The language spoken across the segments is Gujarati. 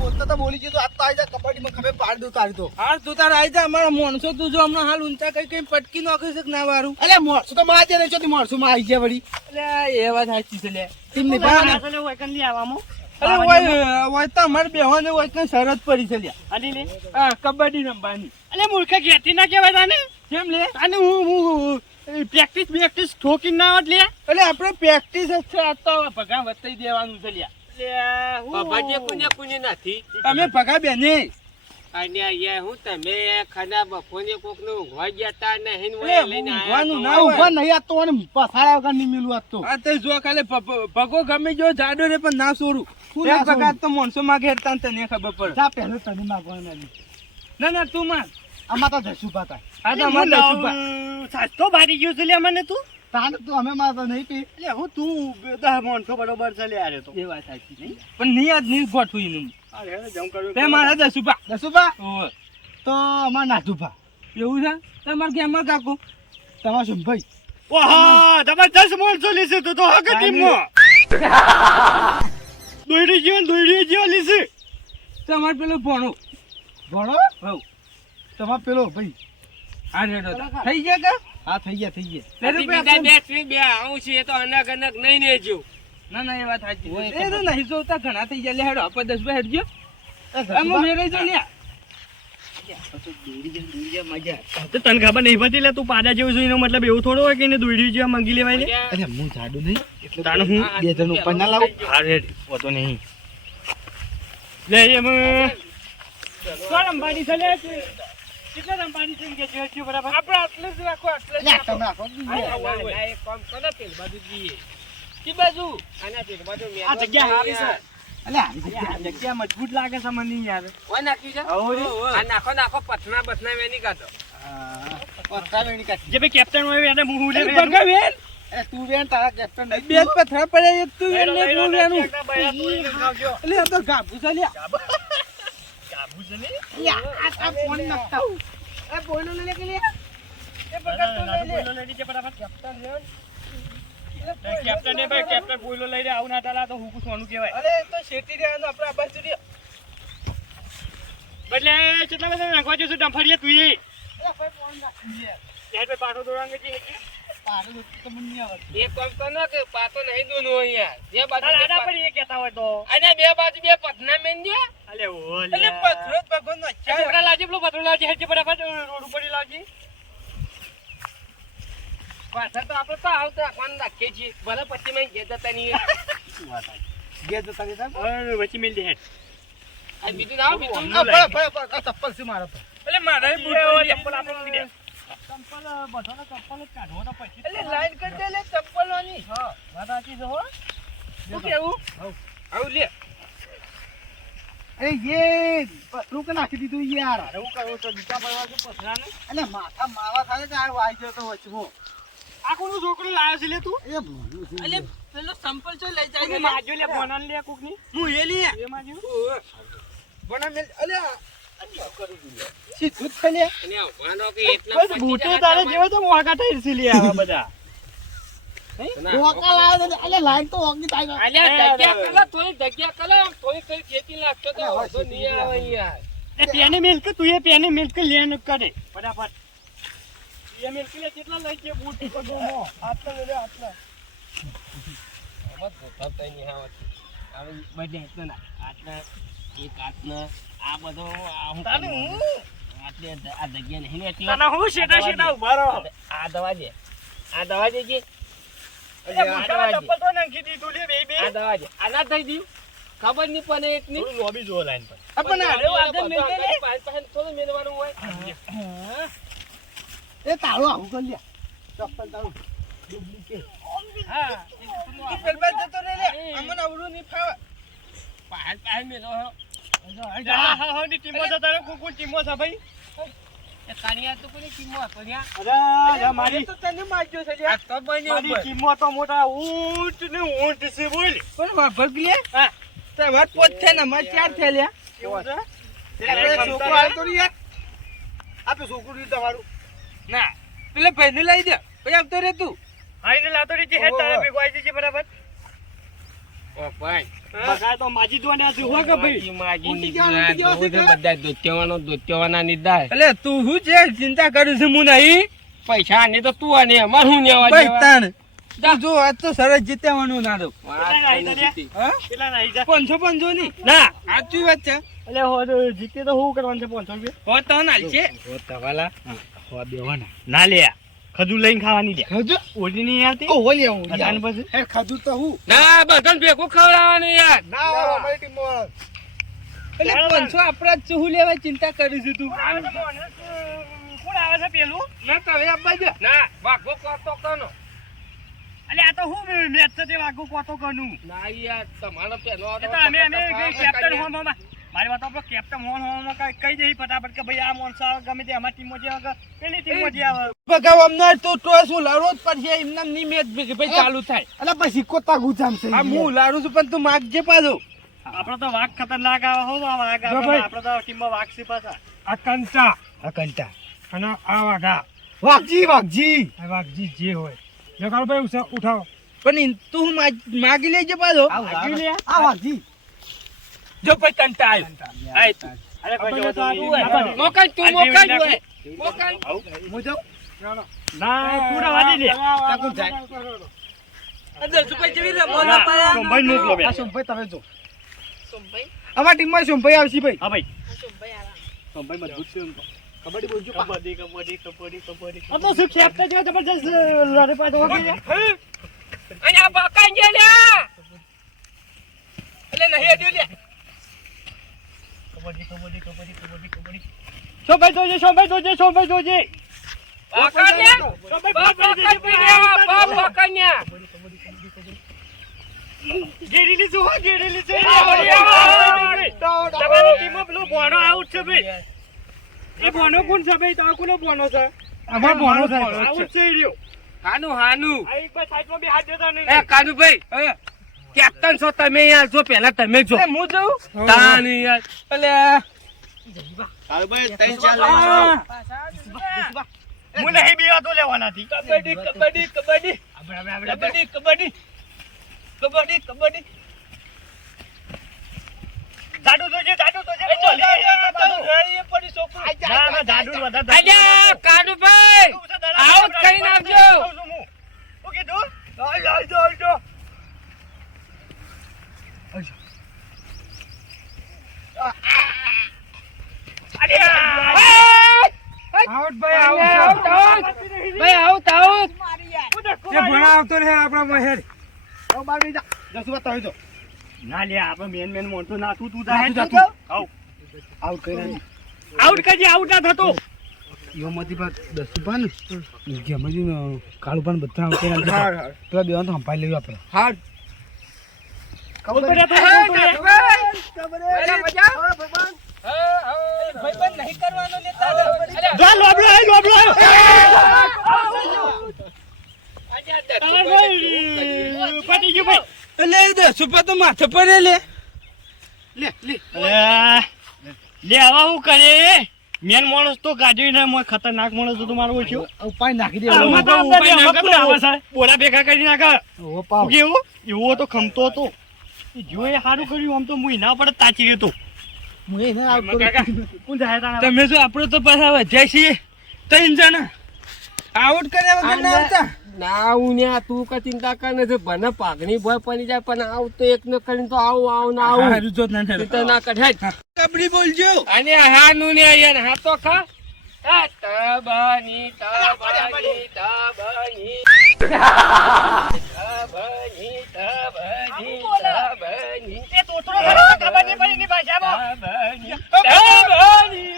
બોલતા તો બોલી જતો. આજ તો આવી જા કબડ્ડીમાં ખબર પાડી દઉં તારી તો. હાલ તું તાર આવી જા. અમારા માણસો તું જો હમણાં હાલ ઊંચા કઈ પટકી નાખે છે કે ના વારું. અલ્યા મોરસો તો માજે નહીં છો મોરસો માં આવી ગયા વળી. એટલે એ વાત સાચી છે લે. ટીમની બહાર અરે તો અમારે બેહોને હોય કઈ શરત પડી છે લ્યા. હા કબડ્ડી રમવાની. અલે મૂર્ખા ઘેટી ના કહેવાય તાને. કેમ લે? અને હું પ્રેક્ટિસ ઠોકી ના આવત લે. એટલે આપણે પ્રેક્ટિસ જ છે. આ તો ભગા વતાઈ દેવાનું છે લ્યા. બાબાજી કોને નથી તમે ભગા બેને અને અહીંયા હું તમે ખાના બપોરે કોક નું ઊંઘવા ગયા તા ને હિન એટલે લઈને ઊંઘવાનું ના ના ઉભા નહીં આ તો અને પથારા વગર નહીં મિલું આજ તો. આ તો જો ખાલે ભગો ગમે જો જાડો રે પણ ના સોરું. શું ના એક ભગા સોરું? તો માણસો માગે હેરતા તને ખબર પડે. જા પહેલું તને માગવાનું નથી. ના તું માર. આમાં તો જશું પાતા. આ તો અમારે દસુભા. સાચો બારી ગયું છે લે મને તું. તાને તું અમે મારતો નહીં પી. એટલે હું તું 10 માણસો બરોબર છે લે આરે તો. એ વાત સાચી નહીં પણ નહીં આજ નહીં ગોઠવું એનું. અરે હેને જમ કર્યું. તે મારા દસુભા. દસુભા ઓય તો અમાર નાથુભા. એવું છે તમારે કે અમાર કાકો તમાર શું ભાઈ? ઓહા જબરદસ્ત માણસો લીસે તું તો હક ટીમમાં. દોઈડી જીવન લીસે. તમારે પેલો ભણો ભણો હવ તમાર પેલો ભાઈ. હા રેડો થઈ ગયા કે હા થઈ ગયા. બીજા બે આવું છે એ તો અનક નહીં ને જો ના એ વાત સાચી ઓય છે. એ તો નહીં જોતા ઘણા થઈ ગયા લે હેડો આપણે 10 બે હેડજો એ આમ દસુભા, મેરે જો લ્યા તો તને ખબર નહીં પડતી લે તું પાડા જેવું જોઈને મતલબ એવું થોડો હોય કે એને દોઈડી જેવા મંગી લેવાય ને. અરે હું જાડુ નહીં એટલે તાનું હું બે જણ ઉપર ના લાવું. અરે પોતો નહીં લે એમ કોણ અંબાડી છે લે કેટલા અંબાડી છે કે જે બરાબર આપણે આટલે જ રાખો આટલે જ લ્યા, રાખો. તમે આખો દી લ્યા. એક કામ કરો પેલ બાજુ જઈએ કી બાજુ આના પેલ બાજુ આ જગ્યા હારી છે. અલ્યા, આવી જગ્યા. આ જગ્યા મજબૂત લાગે છે મને યાર. ઓય નાખ્યું છે આ નાખો પથના વેની કાઢો પથરા વેણી કાઢી. જે ભાઈ કેપ્ટન હોય એને હું લે ભગા વેલ અરે તું વેણ તારા કેપ્ટન નહીં. બે પથરા પડે એક તું વેલ ને એક હું વેનું. એટલે આ તો ગાભુ છે લ્યા. લ્યા, આ પાણી નાખતા હું. આ બોયલો લે કે લ્યા. એ ભગા તું લઈ લે. કેપ્ટન ને ભાઈ કેપ્ટન બોયલો લઈ રે આવું ના તાલા તો હુકુ સોનું કહેવાય. અરે એ તો શેટી રહ્યા આપણે આ બાજુ રહ્યા. એટલે કેટલા બધા નાખવા જશું ડંફાડીએ તું એ એ ભાઈ ફોન નાખી યાર. યાર ભાઈ પાટો દોરાંગે છે પાડું તો મને નહીં આવડતું. એક કામ કરો ને કે પાતો નહીં દોનો અહીંયા જે બાજુ તારા બે આડા પા- પર એ કહેતા હોય તો અને બે બાજુ બે પથના મેન દે અલે ઓ એટલે પથરો જ ભગવાન નો ચાલ બડા લાજી પેલો પતરો લાજી હેડજે બરાબર રોડ ઉપર લાજી પાછા તો આપણે તો આવતા રાખવાનું રાખીએ છીએ ભલે પછી મેં ઘેર જતા નહીં ઘેર જતા રહેતા. અરે વચ્ચે મિલ દે હેડ આ બીજું ના આવે, બીજું આ ભલે, ભલે, ભલે. આ ચપ્પલ છે મારા પર. એટલે મારા એ ચપ્પલ આપણે મૂકી દે ચપ્પલ બધાને ચપ્પલ જ કાઢવો તો પછી એટલે લાઈન કરી દે લે ચપ્પલોની. હા, વાત સાચી છે હો. શું કેવું આવું લે. અરે યે પથરું કે નાખી દીધું યાર. અરે હું કહું તો બીજા પડવા છે પથરાને અલ્યા, માથા મારવા થાય કે આ વાઈ ગયો તો વચમાં. આ કોનું છોકરો લાવ્યો છે લે તું એ ભૂલું છે. એટલે પેલો સંપલ ચો લઈ જાય કોની માજો લે બોનાન લે કોકની હું એ લે એ માજો બના મેલ અલ્યા સીધું જ છે લ્યા. અને આ વાંધો કે એટલા બસ બૂટે તારે જેવો તો મોગા થઈ છે લે આવા બધા ડોકા લાવે છે. અલ્યા, લાઈન તો ઓગી થાય. અલ્યા જગ્યા કલા થોડી ખેતી લાગતો તો વાંધો નહીં આવે યાર એ પેને મિલ્ક તું એ પેને મિલ્ક લેન કરે ફટાફટ એ મિલ્ક લે કેટલા લઈ છે બૂટ પર ગોમો આટલા લે આટલા આમાં ગોઠવતા નહીં આવડતું. હવે બધે એટલો ના આટલા એક હાથના આ બધો આ હું તાને કરું? હું આટલે આ જગ્યા નહીં ને એટલે તને હું શેટા શેટા ઉભા રહો આ દવા દે આ દવા દેજે એ બૂટના ચપ્પલ તો નાખી દીધું લે બે આ દવા દે આ ના થઈ ગયું ખબર નહીં પણ એકની થોડું લોબી જો લાઈન પર આપણે આડે વાદળ મેલ દે લે. પાસે થોડું મેળવાનું હોય એ તાળું આવું કર લ્યા. ચપ્પલ તાળું. હા તું પેલ બાજુ જતો રે લે અમને અવળું નહીં ફાવે. પાસે મેળો હા હા હા ની ટીમો છે તારે કોણ ટીમો છે ભાઈ એ કાણિયા તો કોની કિંમત પડ્યા અરે મારી તો તને મારજો છે લે. આ તો બની મારી ઉપર ટીમો તો મોટા ઊંટ ને ઊંટ છે બોલ પણ વાપર લે હા તે વાત પોત છે ને માર ચાર છે લે. કેવું છે આપણે છોકરો હાલતો નહીં યાર. આપણે છોકરું નહીં તમારું. ના પેલા ભાઈને લઈ દે પછી આવતો રે તું. આઈને લાતો રે જે હેડ તારે ભેગો આવી જજે બરાબર ઓ ભાઈ બગાડ તો માજી દોને આથી હોય કે ભાઈ માજી ઉઠી ની જવાનું, ઉઠી જવાનું છે કે? બધા દોત્યવાના નિદાય એટલે તું શું છે ચિંતા કરું છું હું નહીં પૈસા આને તો તું આને અમાર હું લેવા ભાઈ દેવા? તાણ તું જો આજ તો સરસ જીત્યાવાનું ના દો વાત કેટલા કરીને જીતી. હા કેટલા નાઈ જા 500 ની ના સાચી વાત છે એટલે હો તો જીતે તો શું કરવાનું છે 500 રૂપિયા હો તો નાલ છે હો તવાલા હો દેવાના ના લે ખજૂર લઈને ખાવાની લે ખાધું ઓડી નહીં આવતી ઓ ઓલી આવું અજાન પછી હે ખાધું તો હું ના બધાને ભેગું ખવડાવવાનું યાર ના વાળો મારી ટીમ વાળો એટલે 500 આપણા જ શું લેવા ચિંતા કરું છું તું કોણ આવે છે પેલું ના તમે આપવા દે ના વાઘો કરતો કનો અલે આ તો હું મેચ છે તે વાગુ કોતો કનું ના યાર તમારો પેલો એ તો અમે કેપ્ટન હોમ હોમ મારી વાત આપણો કેપ્ટન હોમ હોમ કહી દઈ ફટાફટ કે ભાઈ આ મોનસા ગમે તે અમારી ટીમમાં જે આવે પેલી ટીમમાં જે આવે બગાવ અમને તો ટોસ હું લાડવો જ પડશે એમના ની મેચ ભાઈ ચાલુ થાય અલા પછી કોતા ગુજામ છે આ હું લાડુ છું પણ તું માગજે પાછો આપણો તો વાઘ ખતરનાક આવે હો આ વાઘ જો ભાઈ. આપણો તો ટીમમાં વાઘ છે પાછા આ કંટા અને આ વાઘા વાઘજી આ વાઘજી જે હોય જગાડભાઈ ઉઠાવો પણ તું માગી લેજે પાછો વાઘજી લે આ વાઘજી જો ભાઈ કંટા આવ્યો આય તું અરે ભાઈ આપણે જો તો તો આટલું હોય. મોકલ તું મોકલ હોય મોકલ હું જાઉં ના પૂરા વાજી લે તાકું જાય અંદર સુપાઈ જેવી રે ના, સોમભાઈ મોકલો બે આ સોમભાઈ તમે જો અમારી ટીમમાં સોમભાઈ આવશે ભાઈ હા ભાઈ સોમભાઈ મજબૂત છે એમ તો. કબડ્ડી બોલજો કબડ્ડી આ તો શું કેપ્ટન જેવા જબરજસ્ત લડે પાછો વગી અને આ બકાઈ જે લ્યા એટલે નહીં અડ્યું લ્યા સોમભાઈ જોજે બકાઈ બકાઈ ગેરેલી જો ગેરેલી છે આવડી, તમારી ટીમમાં પેલો બોનો આઉટ છે ભાઈ એ બોનો કોણ છે ભાઈ તારો કોનો બોનો છે અમાર બોનો છે આઉટ છે ઈ રહ્યો હાનું હાનું આ એક ભાઈ સાઈડમાં બી હાથ દેતા નહીં એ કાનુભાઈ કેપ્ટન છો તમે યાર જો પહેલા તમે જો હું જઉં તાન યાર એટલે ભાઈ તઈ ચાલ હું નહીં બીવાતો લેવાનાથી કબડ્ડી કબડ્ડી કબડ્ડી કબડ્ડી કબડ્ડી કબડ્ડી કબડ્ડી જાડુ જોજે પડી છોકરું ના ના જાડુ વધારે અલ્યા કાનુભાઈ આઉટ કરી નાખજો શું કીધું આઉટ ભાઈ આઉટ ભાઈ આઉટ આઉટ જે ભણા આવતો રહે આપણા મહેર ઓ બાર બેજા જસુ બતાવી દો ના લે આપણે મેન મોન્ટો ના તું તું જા. આવ આઉટ કરી નાખી આઉટ કરજે આઉટ ના થતો યોમતી પર 10 પાન જેમજી કાળુ પાન બધા આઉટ કરી નાખી પેલા બેવાન તો હંપાઈ લેવું આપણે હાડ કબડ્ડી ભાઈબંધ નહીં કરવાનો લેતા જા લોબલો પતી ગયું ભાઈ એટલે 10 રૂપિયા તો માથે પડે લે લે લે આવા હું કરે મેન માણસ તો ગાડી ને ખતરનાક માણસ તો મારો ઓછો ઉપાય નાખી દે આમાં તો ઉપાય નાખે તો આવે છે. બોલા ભેગા કરી નાખા ઓ પાવ કેવું એવો તો ખમતો હતો જો એ સારું કર્યું આમ તો હું એના પર તાચી ગયો તો હું એને આઉટ કોણ જાય તાણા તમે જો આપણો તો પાછા વધ્યા છીએ 3 જણા આઉટ કર્યા વગર ના આવતા ના હું ને તું કા ચિંતા કર ને ભને પાઘણી ભય પડી જાય પણ આવું તો એક ન કરીને તો આવું ના આવું હારું જો ના થાય ચિંતા ના કઢાય કબડ્ડી બોલજો અને હાનું ને યાર હા તો ખા તબની તબની તબની તબની એ તોતરો ખબર નહીં પડી ની ભાષામાં તબની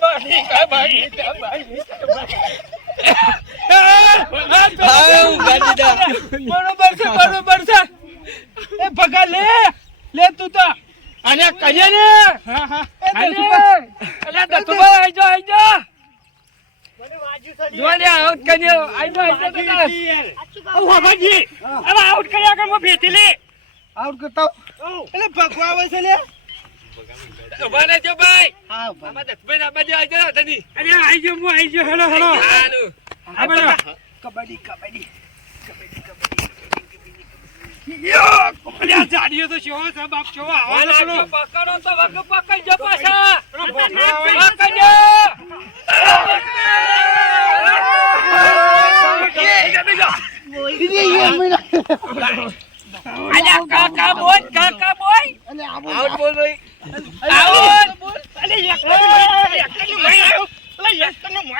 તબની તબની બરોબર છે એ ભગા લે તું તો અને કજે ને હા હા અલે દતુભાઈ આઈજો મને વાજ્યું છે જો લે આઉટ કર્યો આઈજો ઓ ભાજી હવે આઉટ કર્યા કે હું ભેતી લે આઉટ કરતા એટલે ભગવા આવે છે લે ઉભા રહેજો ભાઈ. હા આમાં દસભાઈ ના બાજુ આવી જાઓ તની. અરે આઈ ગયો હું આઈ ગયો હેલો હેલો હારું. આ બધા કબડ્ડી કબડ્ડી અલ્યા જાડીઓ તો શો છે બાપ શો આવો વાલા પકડો તો વગ પકડજો પાછા. ભોગરા પકડજો. અલ્યા કાકા બોલ કાકા બોલ. આઉટ બોલ ભાઈ. આઉટ. અલે એક મય આવ્યો અલે એક તને મય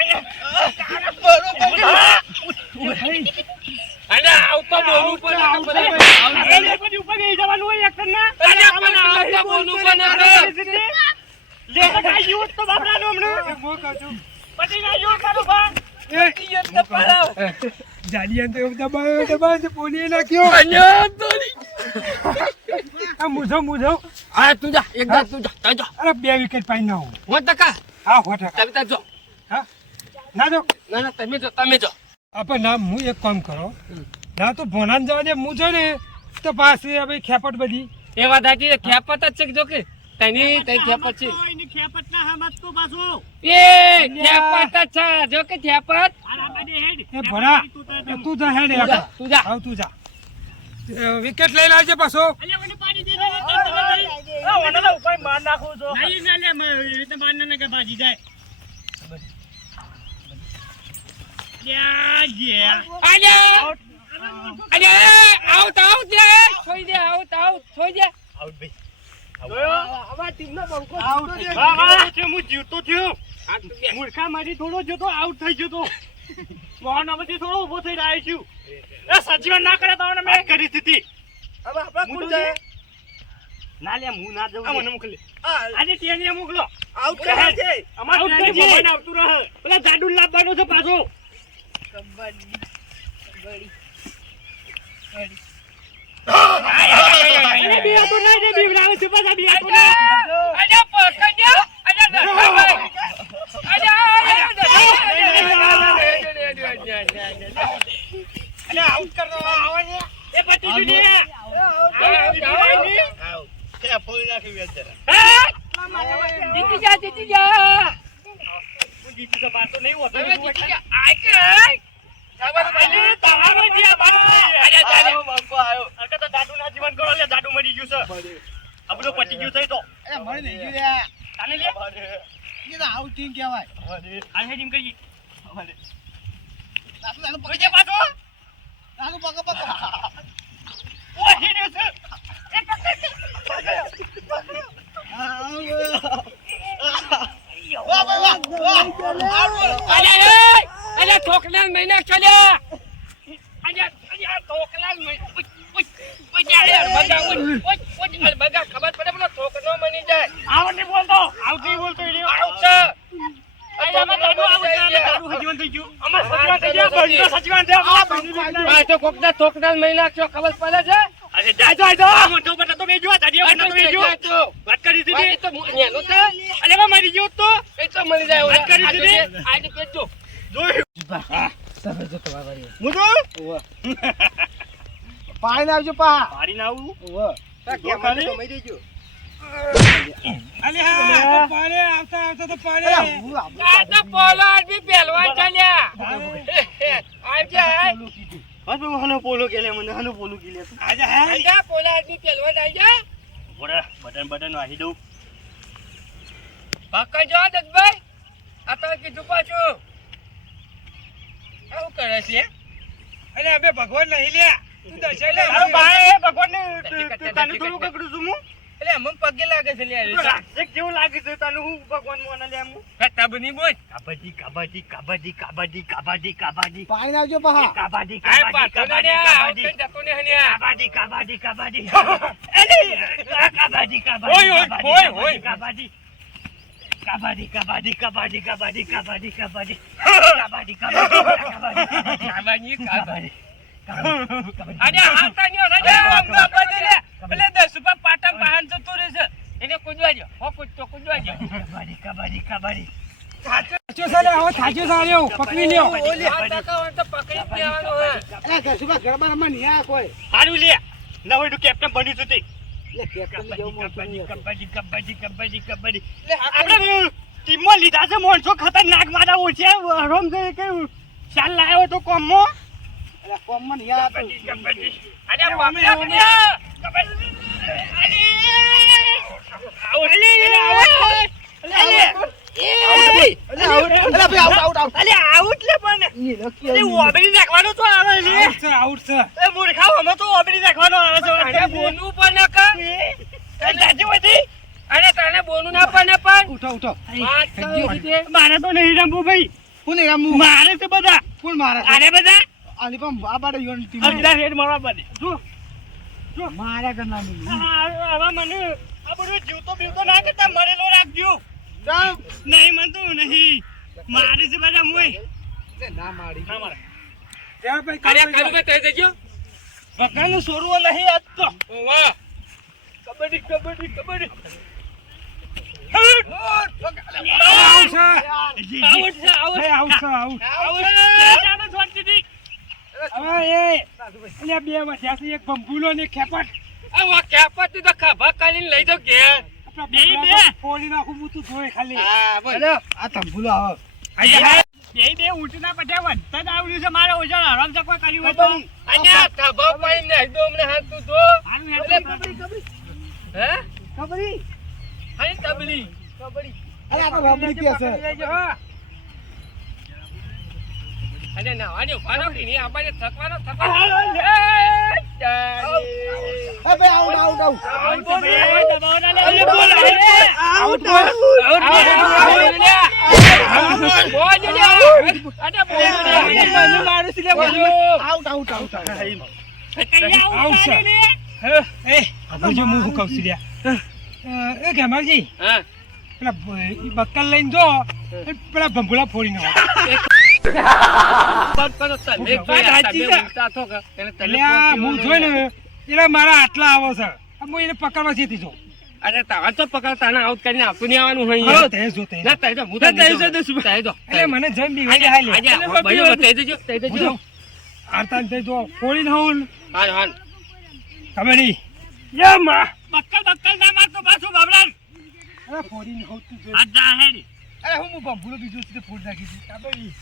અને આઉટ તો બોલવું પડે. અરે પછી ઉપર ગઈ જવાનું હોય એક તને અલ્યા પણ આઉટ તો બોલવું પડે. લે તો કાઈ યુત તો બાપરા નો હમણો મો કાચું પછી ના યુત કરો બા ઈયત તો પડાવ. જાડિયા તો દબાવ પોની નાખ્યો અલ્યા તોરી. આ મુજો આ તું જા એકદમ તું જા જા. અરે 2 વિકેટ પાઈ ના હું હું તકા હા હોઠા તમે તો જો. હા ના જો ના ના તમે જો તમે જો. આપણે ના હું એક કામ કરો ના તો ભોનાન જવા દે હું છે ને તો પાછી હવે ખેપટ બધી એ વાત સાચી છે. ખેપત જ છે જો કે તની તઈ ખેપત છે. એની ખેપટ ના હમત તો પાછો એ ખેપત જ છે જો કે ખેપત. એ ભણા એ તું જા હેડ તું જા, તું જા. આવ તું જા વિકેટ લઈ લાવજે પાછો માર નાખું છો અલ્યા અલ્યા આઉટ આઉટ દે છોઈ દે આઉટ આઉટ છોઈ દે. હું જીવતો થયો મૂર્ખા મારી થોડો જતો આઉટ થઈ ગયો તો મોહન પછી થોડો ઉભો થઈ રહ્યો છું એ સજીવન ના કરે તો મેં કરી દીધી ના લે હું ના જઉં મને મોકલે આજે ટેનિયા મોકલો આઉટ કરે છે અમાર ટેનિયા મોબાઈલ આવતું રહે પેલા જાડુ લાવવાનો છે પાછો અરે બે તો નહીં દે બીવડાવે છે પાછા બે તો અલ્યા પકડજો અલ્યા અરે આઉટ કરનો આવે છે એ પતિ જુનિયા જીતી જા હું જીતી તો બાતો નહીં હોતો તમે જીતી જા આય કે તમારો જીયા ભાઈ અરે ચાલે અરે તો દાદુ ના જીવન કરો લે દાદુ મરી ગયું છે આ બધું પતી ગયું થઈ તો મળી નહીં ગયું તાને લે એ તો આઉટ ટીમ કહેવાય આ હેડિંગ કરી ઓજે પાછો આનું પકડ પકડ ઓ હિડ્યો છે એ પકડ અરે ઠોકલા મહિના ચાલ્યા અરે ઠોકલા બગા ખબર પડે પેલો ઠોકનો મની જાય. આઉટ નહીં બોલતો આઉટ નહીં બોલતો એ આઉટ છે. સજીવન થઈ ગયું અમાર સજીવન થઈ ગયું બંધો સજીવન છે આ તો કોકના ઠોકના મહિના છો ખબર પડે છે. અરે જાય જાય મોટો બટા તો મેં જોવા દાડિયા બટા તો મેં જોવા વાત કરી દીધી તો નેનો છે અરે બા મરી ગયો તો એ તો મરી જાય. વાત કરી દીધી. આજે પેજો જોયું હું તો પાણી આવજો પા મારી ના આવું અલે હા પાણી આવતા આવતા તો પાણી આ તો પોલો આદમી પહેલવાન ચાલ્યા આવ જાય બસ હું હનો પોલો કેલે મને હનો પોલો કેલે આજે હે આજા પોલો આદમી પહેલવાન આવી જા બોરા બટન વાહી દઉં પકડજો દસભાઈ આ તો કીધું પાછું આવું કરે છે. અલે અબે ભગવાન નહીં લે તું દર્શન લે અરે ભાઈ ભગવાન ને તને થોડું કકડું છું હું એટલે અમને પગે લાગે છે લે રાક્ષસ જેવું લાગે છે તને હું ભગવાન મોના લે હું તબની બોલ કાબાજી કાબાજી કાબાજી કાબાજી કાબાજી કાબાજી પાણી આવજો પા કાબાજી આ કાબાજી પાટો ને કાબાજી આ જતો ને હન્યા કાબાજી કાબાજી કાબાજી કાબાજી કાબાજી ઓય, ઓય, ઓય, ઓય. કાબાજી કાબાજી કાબાજી કાબાજી કાબાજી કાબાજી કાબાજી કાબાજી કાબાજી આવાની કાબાજી અરે હાલતા નયો રાજા અમને બદલે એટલે 10 રૂપિયા પાટમ પાહન જતો રહેશે એને કુદવા દો હો કુદવા દો કાબાજી કાબાજી કાબાજી થાચો સાલે હવે થાચો સાલ્યો પકડી લ્યો આ ટકા તો પકડી જ દેવાનો હે એ કશુંબા ગરબા રમવા નહીં આ કોઈ હારું લે નવડું કેપ્ટન બન્યું છું તે કેપ્ટન જેવો મોટો નહીં હતો. કબડ્ડી. આપણે ટીમમાં લીધા છે માણસો ખતરનાક મારા ઓછે રમ છે કે ચાલ લાવ્યો તો કોમમાં એટલે કોમમાં નહીં આવતો. કબડ્ડી. અરે બાપરે, કબડ્ડી. આઉટ લે પણ એ ઓબડી નાખવાનો તો આવે છે આઉટ છે એ મૂર્ખાઓ અમે તો ઓબડી નાખવાનો આવે છે અરે બોનું પણ ન કર. એ દાદી વધી અરે તને બોનું ના પણ ઉઠો ઉઠો. વાત તો ઉઠી. મારે તો નહીં રમવું ભાઈ કોને રમવું? મારે છે બધા કોણ મારે? અરે બધા આલી પણ આ બાടെ યોન ટીમ અડધા રેડ મારવા પડે જો મારે કરના નહીં. આવા મને આ બધું જીવતો બીવતો ના કરતા મરેલો રાખજો નહીં મનતું નહીં મારે છે બધા મુય ના મારી. ના મારે ત્યાં ભાઈ અરે કાલુ થઈ જજો. ભગવાનનું સોરવો નહીં આજ તો વાહ. કબડ્ડી આઉટ છે આઉટ છે આઉટ ભાઈ આઉટ છે આઉટ આઉટ છોડતી હતી હવે એ બે વધ્યા છે એક બંબુલો ને એક ખેપટ આ વા કેપતી તો ખભા કાઢીને લઈ જાવ ઘેર. બે. ફોડી નાખું હું તું જોઈ ખાલી અરે આ તંબુલો આવે. બે ઊંટના પઠે વધતા જ આવડ્યું છે મારે ઓછા આરામ છે કોઈ કર્યું હોય તો અને આ ખભા પાડીને એકદમ ને હાથ તું ધો. હારું હેડો. હે? ખબરી? હાઈ તબલી. અરે આ તો રબડી કે છે. અને નાવાની ઉભાનો કે નહીં આપણે થકવાનો. એ ભાઈ out out out. Out out out. જો હું શું કહું છું લ્યા એ ગેમાજી હા. પેલા બક્કલ લઈને જો પેલા બંબુલા ફોડી નાખો બંધ કરો તમે. તમે ઉલટા થો કે એને તને એટલે આ હું જોઈ ને એટલે મારા આટલા આવો છે હું એને પકડવા જતી છું અરે તાવા તો પકડતા ના આઉટ કરીને આવતું નહીં આવવાનું હોય હાલો અહીંયા. તે જો તે ના તઈ તો હું તો તઈ જો તઈ તો એટલે મને જમ બી આજે હાલે આજે ભાઈઓ તઈ દેજો તઈ દેજો. આરતા તે જો ફોડી નાખું હાલ હાલ. કબડ્ડી બક્કલ ના મારતો પાછું બાબરાન અરે ફોડી નાખું તું જો. આ જા હેડી અરે હું બંબુલો બીજો છે ફૂટ નાખી દીધી. કબડ્ડી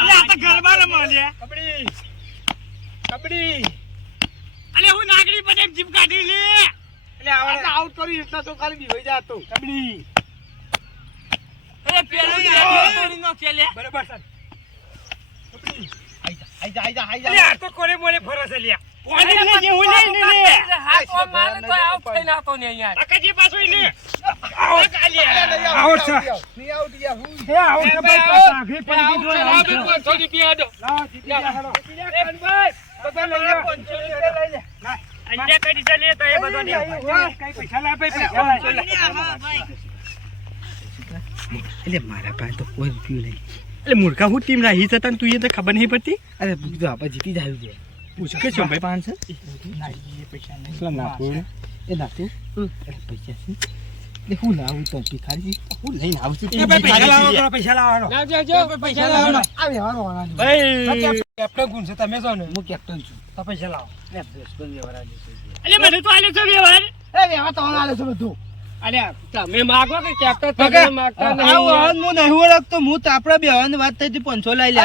અલે આ તો ગરબા રમવા લે કબડ્ડી કબડ્ડી અલે હું નાગરી પર એક જીપ કાઢી લે એટલે આવડે આઉટ કરી એટલા તો ખાલી બીવાઈ જાતો. કબડ્ડી અરે પેલો તોડી નો કે લે બરાબર છે આઈ જા એટલે આ તો કોરે મોરે ફરસ છે લ્યા કોને લે જેવું લે લે હાથ ઓમ મારે તો આઉટ થઈને આવતો નહીં અહીંયા. કાકાજી પાછું લે આઉટ છે નહીં આઉટ યાર હું. એ આઉટ છે ભાઈ પાછા આગળ પડી ગઈ તો આઉટ આઉટ છે. છે. 500 રૂપિયા દો. લાવો, જીતી ગયા, હાલો. બધા લઈ લો. અંજે કરી છે લે તો એ બધો લે કઈ પૈસા લાવ, ભાઈ, પૈસા લાવ. એટલે મારા પાસે તો કોઈ રૂપિયો નહીં. એટલે મૂર્ખા હું ટીમ રહી છે તને તું એ તો ખબર નહીં પડતી અરે પૂછતો આપણે જીતી જ આવ્યું છે. પૂછ કે છો ભાઈ 500 એટલા નાખું એ નાખું અરે પૈસા છે એટલે હું લાવું તો ભિખારી હું લઈને આવું છું. એ ભાઈ, પૈસા લાવો, પેલા પૈસા લાવવાનો. ના જો પૈસા લાવો. આ વ્યવહાર વાળાનો. ભાઈ, કેપ્ટન કોણ છે? તમે છો ને? હું કેપ્ટન છું. તો પૈસા લાવો. એ દસબંધ વ્યવહાર આલે છે. એટલે મને તો આલે છે વ્યવહાર એ વ્યવહાર તો આલે છે બધું. અરે તમે માગો કે કેપ્ટન તમે માગતા નહીં. હું નહીં ઓળખતો હું તો આપડા બેવાની વાત થઈ હતી 500 લઈ લે.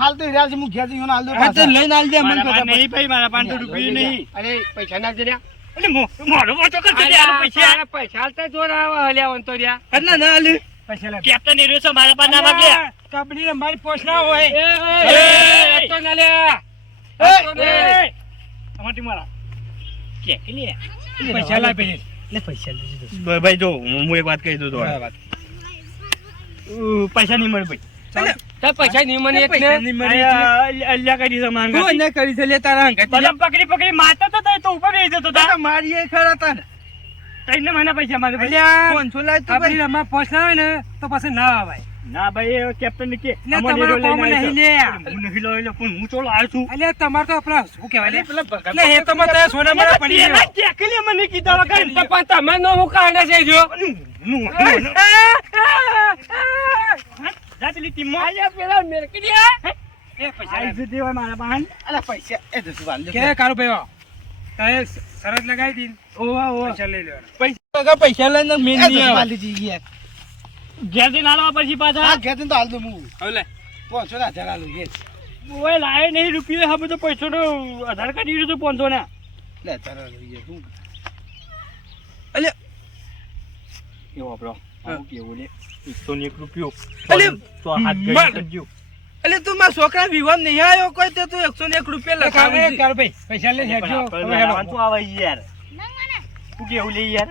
હાલ તો રહ્યા છે હું ઘેર જઈને હાલ દો લઈને હાલ દે મને મારા પાસે નહીં ભાઈ મારા 500 રૂપિયા નહીં અરે પૈસા ના જર્યા. એટલે મોઢો મોટો કરશે લે આનો પૈસા અરે પૈસા હાલતા જોર આવા હલ્યા વંતો રહ્યા. ના ના હાલ પૈસા લાવ. કેપ્ટન એ રહ્યો છે મારા પાસે ના માગે કબડ્ડી રમવાની પોસ્ટ ના હોય. એ તો ના લ્યા. તો ના. અમારી મારા કે લે પૈસા લાવ પેલી. એટલે પૈસા લેજો ભાઈ જો હું એક વાત કહી દઉં તો પૈસા નહીં મળે ભાઈ તો પૈસા નહીં મને એટલે અલ્યા કરી છે માંગા હું એને કરી છે લે તારા બલમ પકડી પકડી મારતો તો તઈ તો ઉપર બેહી જતો તા મારી એ ખરા તા તઈને મને પૈસા માંગે ભાઈ અલ્યા, 500 લાય તો કબડ્ડી રમવા પોસ્ટ ના હોય ને તો પછી ના આવાય. ના ભાઈ એ કેપ્ટન ને કે એટલે તમારા કોમ નહીં લે. હું નહીં લો એટલે પણ હું ચોલો આવ્યો છું અલ્યા, તમારે તો આપણા શું કહેવાય લે? એટલે એ તો મત સોના મારા પડી ગયો. કેકલી મને કીધા વગર તો પણ તમે નો હું કાઢે છે જો. જાતલી ટીમમાં આયા પેલા મેરકડિયા. એ પૈસા લાવ. આઈ દેવા મારા બહાન અલા પૈસા એ દસ વાલ કે કાળુ ભાઈ, તારે શરત લગાવી દી ઓવા ઓવા પૈસા લઈ લેવાના પૈસા લઈને મેન એ નહીં જસુભા આવે લીધી યાર. ઘેરથી નાલવા પછી પાછા હા, ઘેરથી તો હાલ દઉં હું. હવે લે 500 હાલું, yes. ઓય લાય નહીં રૂપિયા હા બધો પૈસો તો આધાર કાર્ડ ઈ તો 500 ના લે, 1000 હાલું, yes. હું? એવો આપણો આવું કેવું લે 101 રૂપિયો અલે, તો હાથ મર. ગઈ કરજો એટલે તું મારા છોકરા વિવાહ નહીં આવ્યો કોઈ તો તું 101 રૂપિયા લખાવી છે. ભાઈ પૈસા લે હેડજો હવે હેડો. તું આવે યાર તું કેવું લે યાર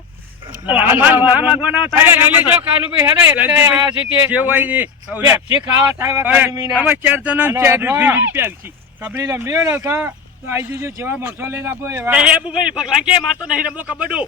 ના માંગવાના અરે લઈ લેજો કાનુભાઈ હેડે એટલે આ છે તે જે હોય ને પેપ્સી ખાવા થાય કાનુમીના અમે 4 જણા ને 4 રૂપિયા છે. કબડી લંબી હોય ને તો આઈ જજો જેવા માણસો લઈને આપો એવા એ બુભાઈ ભગલા કે માર તો નહીં રમવો કબડ્ડો